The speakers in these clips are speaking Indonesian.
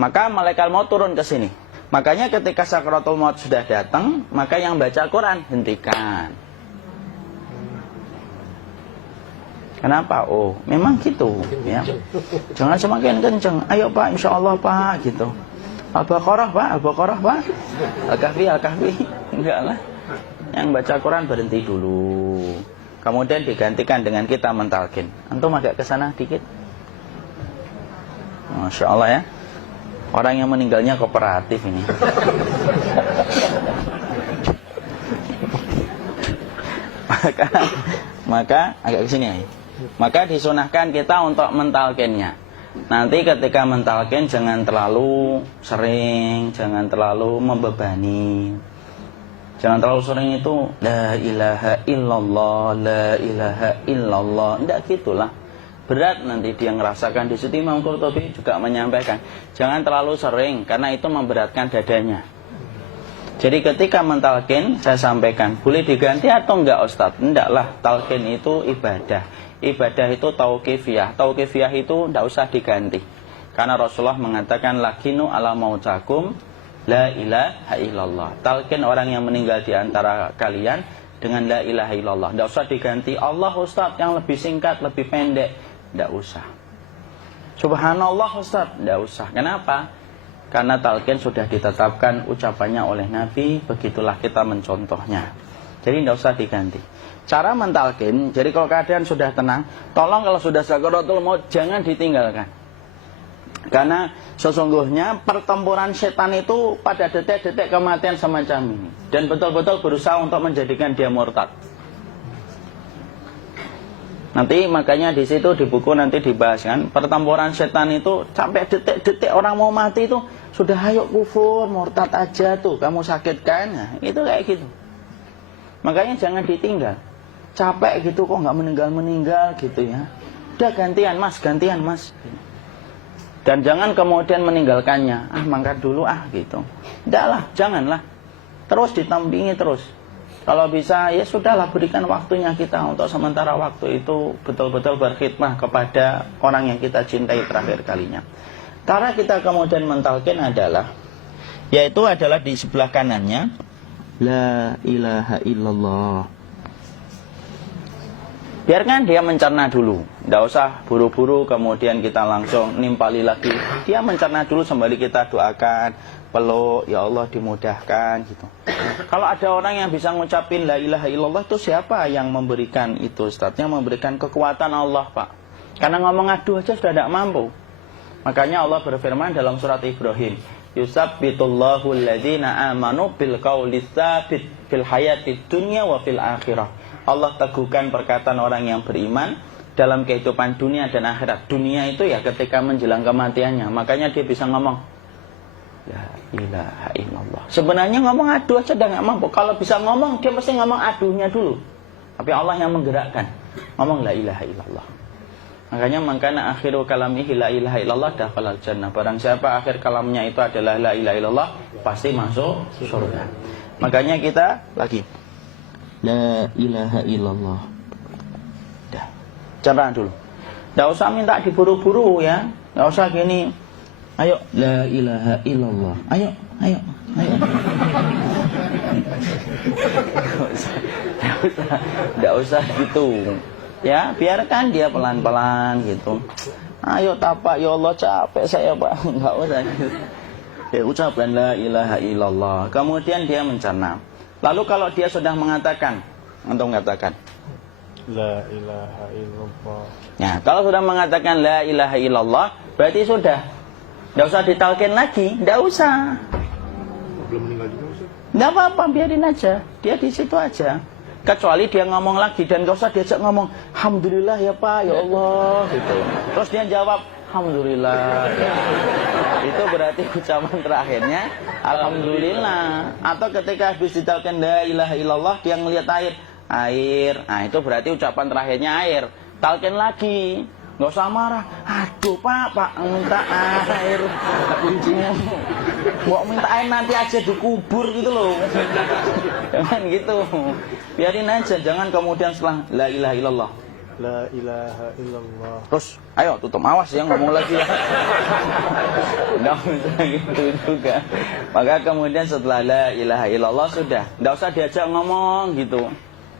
maka malaikat maut turun ke sini. Makanya ketika sakaratul maut sudah datang, maka yang baca Quran hentikan. Kenapa? Oh, memang gitu ya. Jangan semakin kenceng. Ayo Pak, insya Allah Pak, gitu. Al-Baqarah Pak, Al-Baqarah Pak. Al-Kahfi, Al-Kahfi. Enggak lah. Yang baca Quran berhenti dulu. Kemudian digantikan dengan kita mentalkin. Antum agak ke sana dikit. Masya Allah ya. Orang yang meninggalnya kooperatif ini. maka agak ke sini ya. Maka disunahkan kita untuk mentalkinnya. Nanti ketika mentalkin jangan terlalu sering, jangan terlalu membebani. Jangan terlalu sering itu la ilaha illallah, la ilaha illallah. Tidak gitulah. Berat nanti dia ngerasakan. Di situ Imam Qurtubi juga menyampaikan, jangan terlalu sering karena itu memberatkan dadanya. Jadi ketika mentalkin saya sampaikan, boleh diganti atau enggak Ustaz? Enggaklah, talkin itu ibadah. Ibadah itu tauqifiyah. Tauqifiyah itu enggak usah diganti. Karena Rasulullah mengatakan lakinu ala mautakum la ilaha illallah. Talkin orang yang meninggal di antara kalian dengan la ilaha illallah. Enggak usah diganti Allah Ustaz yang lebih singkat, lebih pendek. Enggak usah. Subhanallah Ustaz, enggak usah. Kenapa? Karena talqin sudah ditetapkan ucapannya oleh Nabi, begitulah kita mencontohnya. Jadi tidak usah diganti. Cara mentalqin, jadi kalau keadaan sudah tenang, tolong kalau sudah sakaratul maut jangan ditinggalkan. Karena sesungguhnya pertempuran setan itu pada detik-detik kematian semacam ini. Dan betul-betul berusaha untuk menjadikan dia murtad. Nanti makanya di situ di buku nanti dibahas kan, pertempuran setan itu sampai detik-detik orang mau mati itu sudah ayo kufur, murtad aja tuh, kamu sakit kan? Nah, itu kayak gitu. Makanya jangan ditinggal. Capek gitu kok nggak meninggal gitu ya. Udah gantian mas. Dan jangan kemudian meninggalkannya. Mangkat dulu gitu. Tidaklah, janganlah. Terus ditampingi terus. Kalau bisa ya sudahlah, berikan waktunya kita untuk sementara waktu itu betul-betul berkhidmah kepada orang yang kita cintai terakhir kalinya. Cara kita kemudian mentalkin adalah, yaitu adalah di sebelah kanannya la ilaha illallah. Biarkan dia mencerna dulu, tidak usah buru-buru kemudian kita langsung nimpali lagi. Dia mencerna dulu sembari kita doakan, peluk, ya Allah dimudahkan gitu. Kalau ada orang yang bisa ngucapin la ilaha illallah, itu siapa yang memberikan itu? Ustaznya memberikan kekuatan Allah Pak. Karena ngomong aduh aja sudah tidak mampu. Makanya Allah berfirman dalam surat Ibrahim, yusabbitullahu alladhina amanu bil qawli tsabit fil hayatid dunya wa fil akhirah. Allah teguhkan perkataan orang yang beriman dalam kehidupan dunia dan akhirat. Dunia itu ya ketika menjelang kematiannya. Makanya dia bisa ngomong la ilaha illallah. Sebenarnya ngomong aduh aja udah gak mampu. Kalau bisa ngomong, dia pasti ngomong aduhnya dulu. Tapi Allah yang menggerakkan. Ngomong la ilaha illallah. Makanya mangkana akhiru kalamihi la ilaha illallah dakhalal jannah. Barang siapa akhir kalamnya itu adalah la ilaha illallah, pasti masuk surga. Makanya kita lagi la ilaha illallah. Dah. Cerna dulu. Enggak usah minta diburu-buru ya. Enggak usah gini. Ayo la ilaha illallah. Ayo. Enggak usah gitu. Ya, biarkan dia pelan-pelan gitu. Ayo tapak, ya Allah capek saya Pak. Enggak usah gitu. Ya ucapkan la ilaha illallah. Kemudian dia mencerna. Lalu kalau dia sudah mengatakan, untuk mengatakan la ilaha illallah. Ya, kalau sudah mengatakan la ilaha illallah, berarti sudah. Enggak usah ditalkin lagi, enggak usah. Belum meninggal juga Ustaz? Enggak apa-apa, biarin aja. Dia di situ aja. Kecuali dia ngomong lagi dan gak usah diajak ngomong alhamdulillah ya Pak, ya Allah gitu. Terus dia jawab alhamdulillah ya. Itu berarti ucapan terakhirnya alhamdulillah. Atau ketika habis ditalkan la ilaha illallah, dia ngelihat air. Nah itu berarti ucapan terakhirnya air. Talkin lagi, gak usah marah. Aduh Pak minta air. Mau minta air nanti aja dikubur gitu loh. Jangan gitu. Biarin aja, jangan kemudian setelah la ilaha illallah La ilaha illallah. Terus, ayo tutup, awas yang ngomong lagi ya. Nggak bisa gitu juga. Maka kemudian setelah la ilaha illallah sudah, nggak usah diajak ngomong gitu.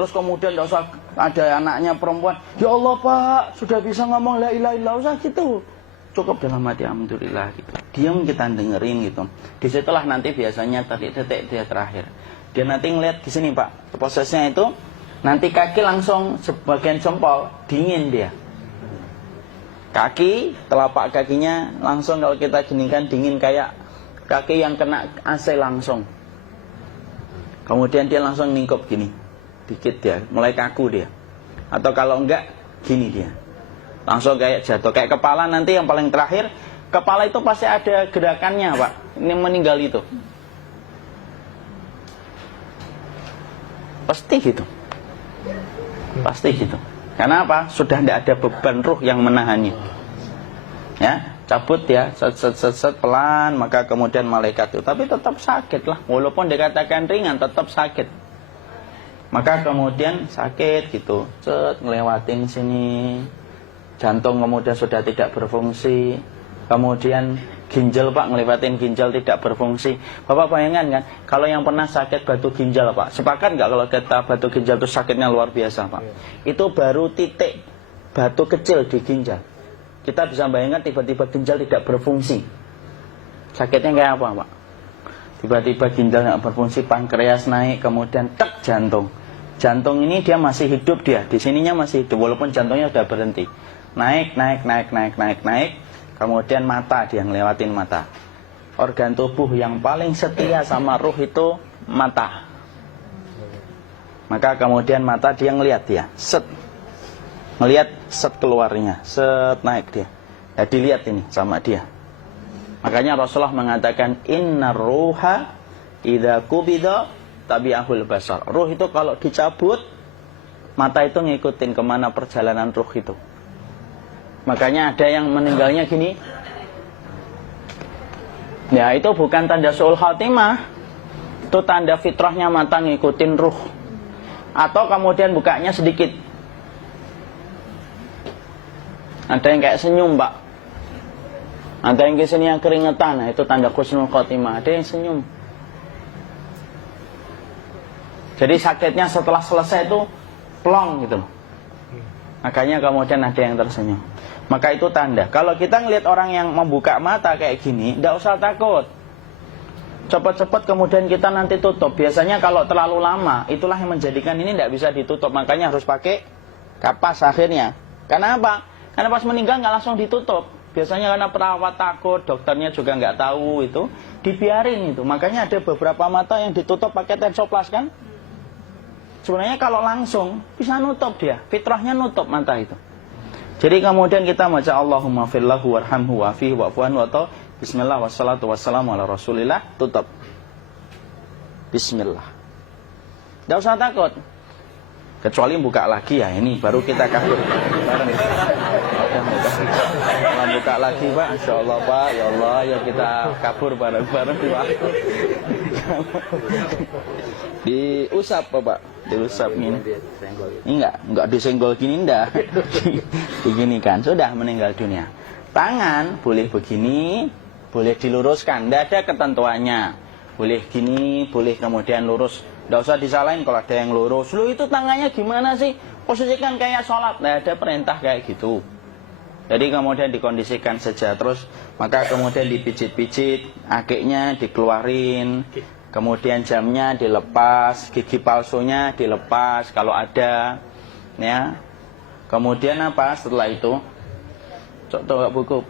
Terus kemudian nggak usah ada anaknya perempuan, ya Allah Pak, sudah bisa ngomong la ilaha illallah, usah gitu. Cukup dalam hati alhamdulillah gitu. Diam kita dengerin gitu. Disitulah nanti biasanya detik-detik dia terakhir. Dia nanti ngeliat di sini Pak, prosesnya itu nanti kaki langsung sebagian jempol dingin dia. Kaki, telapak kakinya langsung kalau kita ginikan dingin kayak kaki yang kena AC langsung. Kemudian dia langsung ningkup gini, dikit dia, mulai kaku dia. Atau kalau enggak, gini dia. Langsung kayak jatuh, kayak kepala nanti yang paling terakhir. Kepala itu pasti ada gerakannya Pak, ini meninggal itu. Pasti gitu. Pasti gitu. Karena apa? Sudah tidak ada beban ruh yang menahannya. Ya, cabut ya, set pelan, maka kemudian malaikat itu. Tapi tetap sakit lah, walaupun dikatakan ringan, tetap sakit. Maka kemudian sakit gitu, ngelewatin sini, jantung kemudian sudah tidak berfungsi, kemudian ginjal Pak, ngelewatin ginjal tidak berfungsi. Bapak bayangkan kan, kalau yang pernah sakit batu ginjal Pak, sepakat nggak kalau kita batu ginjal itu sakitnya luar biasa Pak? Itu baru titik batu kecil di ginjal. Kita bisa bayangkan tiba-tiba ginjal tidak berfungsi, sakitnya kayak apa Pak? Tiba-tiba ginjal nggak berfungsi, pankreas naik, kemudian tek jantung. Jantung ini dia masih hidup dia, di sininya masih hidup walaupun jantungnya sudah berhenti. Naik. Kemudian mata, dia ngelewatin mata. Organ tubuh yang paling setia sama ruh itu mata. Maka kemudian mata dia ngelihat dia, set. Ngelihat set keluarnya, set naik dia. Ya dilihat ini sama dia. Makanya Rasulullah mengatakan innar ruha idza qubida tabi'ahul basar. Ruh itu kalau dicabut, mata itu ngikutin kemana perjalanan ruh itu. Makanya ada yang meninggalnya gini. Ya itu bukan tanda su'ul khatimah, itu tanda fitrahnya mata ngikutin ruh. Atau kemudian bukanya sedikit. Ada yang kayak senyum Pak, ada yang kesini yang keringetan, nah itu tanda husnul khatimah. Ada yang senyum. Jadi sakitnya setelah selesai itu plong gitu. Makanya kemudian ada yang tersenyum. Maka itu tanda. Kalau kita ngelihat orang yang membuka mata kayak gini, tidak usah takut. Cepat-cepat kemudian kita nanti tutup. Biasanya kalau terlalu lama, itulah yang menjadikan ini tidak bisa ditutup. Makanya harus pakai kapas akhirnya. Karena apa? Karena pas meninggal nggak langsung ditutup. Biasanya karena perawat takut, dokternya juga nggak tahu itu, dibiarin itu. Makanya ada beberapa mata yang ditutup pakai tensoplas kan? Sebenarnya kalau langsung bisa nutup dia, fitrahnya nutup mata itu. Jadi kemudian kita baca Allahumma firlahu warhamhu wa'afihi wa'fuanhu atau bismillah wassalatu wassalamu ala rasulillah, tutup. Bismillah. Tidak usah takut. Kecuali buka lagi ya, ini baru kita kabur. Buka lagi Pak, Insya Allah Pak, ya Allah ya kita kabur bareng-bareng Pak. Diusap Pak, diusap ini. Enggak disenggol gini enggak. Begini kan, sudah meninggal dunia. Tangan boleh begini, boleh diluruskan, tidak ada ketentuannya. Boleh gini, boleh kemudian lurus. Tidak usah disalahin kalau ada yang lurus. Lu itu tangannya gimana sih? Posisikan kayak sholat. Tidak ada perintah kayak gitu. Jadi kemudian dikondisikan saja. Terus maka kemudian dipijit-pijit, akiknya dikeluarin, kemudian jamnya dilepas, gigi palsunya dilepas kalau ada, ya. Kemudian apa setelah itu? Coba buku.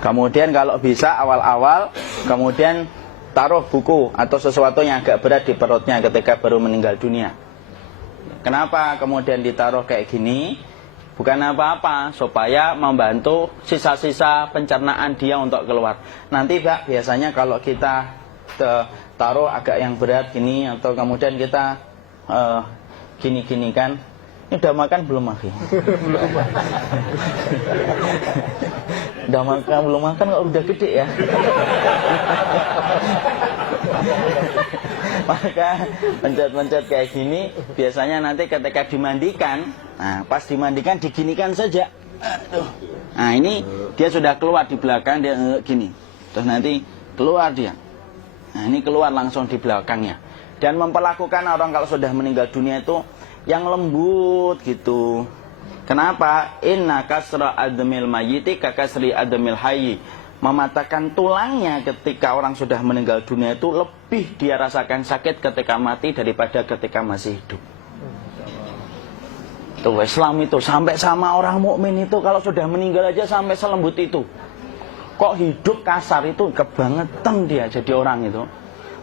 Kemudian kalau bisa awal-awal, kemudian taruh buku atau sesuatu yang agak berat di perutnya ketika baru meninggal dunia. Kenapa kemudian ditaruh kayak gini? Bukan apa-apa, supaya membantu sisa-sisa pencernaan dia untuk keluar. Nanti Pak, biasanya kalau kita taruh agak yang berat gini, atau kemudian kita gini-gini kan, ini udah makan belum Maki? Udah makan belum makan kok udah gede ya? Maka pencet-pencet kayak gini biasanya nanti ketika dimandikan, nah pas dimandikan diginikan saja. Aduh. Nah ini dia sudah keluar di belakang, dia gini. Terus nanti keluar dia. Nah ini keluar langsung di belakangnya. Dan memperlakukan orang kalau sudah meninggal dunia itu yang lembut gitu. Kenapa? Inna kasra admil mayyiti kakasri admil hayyi. Mematahkan tulangnya ketika orang sudah meninggal dunia itu lebih dia rasakan sakit ketika mati daripada ketika masih hidup. Tuh Islam itu sampai sama orang mukmin itu kalau sudah meninggal aja sampai selembut itu. Kok hidup kasar itu kebangetan dia jadi orang itu.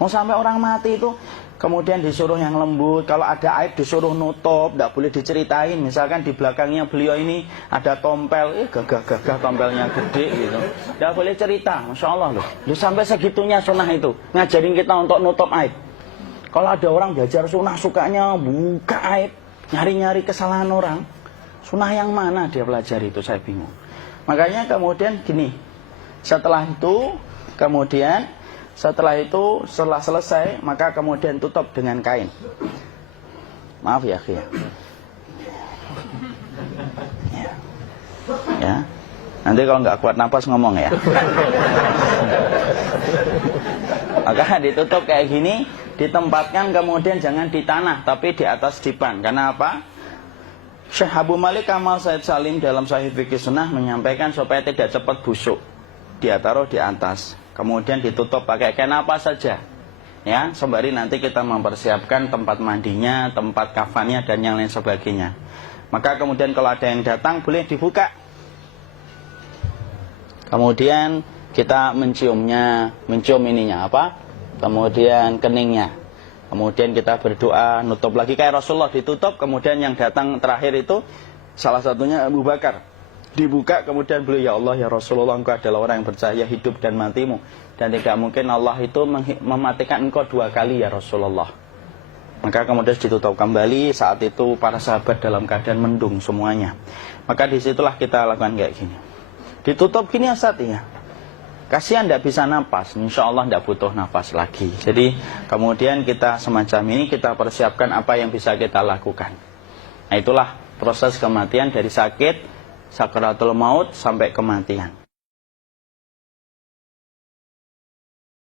Mau sampai orang mati itu kemudian disuruh yang lembut, kalau ada aib disuruh nutup, tidak boleh diceritain. Misalkan di belakangnya beliau ini ada tompel, gagah-gagah tompelnya gede gitu, tidak boleh cerita. Masya Allah loh, sampai segitunya sunnah itu ngajarin kita untuk nutup aib. Kalau ada orang belajar sunnah sukanya buka aib, nyari-nyari kesalahan orang, sunnah yang mana dia pelajari itu, saya bingung. Makanya kemudian gini, setelah selesai, maka kemudian tutup dengan kain. Maaf ya, ya. Ya. Nanti kalau nggak kuat napas ngomong ya. Maka ditutup kayak gini, ditempatkan kemudian jangan di tanah, tapi di atas dipan. Karena apa? Syekh Abu Malik Kamal Said Salim dalam Sahih Fikih Sunnah menyampaikan supaya tidak cepat busuk. Dia taruh di atas. Kemudian ditutup pakai kain apa saja, ya, sembari nanti kita mempersiapkan tempat mandinya, tempat kafannya dan yang lain sebagainya. Maka kemudian kalau ada yang datang boleh dibuka. Kemudian kita mencium ininya apa? Kemudian keningnya. Kemudian kita berdoa, nutup lagi kayak Rasulullah ditutup. Kemudian yang datang terakhir itu salah satunya Abu Bakar. Dibuka kemudian beliau, ya Allah ya Rasulullah, engkau adalah orang yang percaya hidup dan matimu, dan tidak mungkin Allah itu mematikan engkau 2 kali ya Rasulullah. Maka kemudian ditutup kembali. Saat itu para sahabat dalam keadaan mendung semuanya. Maka disitulah kita lakukan kayak gini. Ditutup gini Ustaz ya. Kasihan tidak bisa nafas, insya Allah tidak butuh nafas lagi. Jadi kemudian kita semacam ini kita persiapkan apa yang bisa kita lakukan. Nah itulah proses kematian dari sakit sakaratul maut sampai kematian.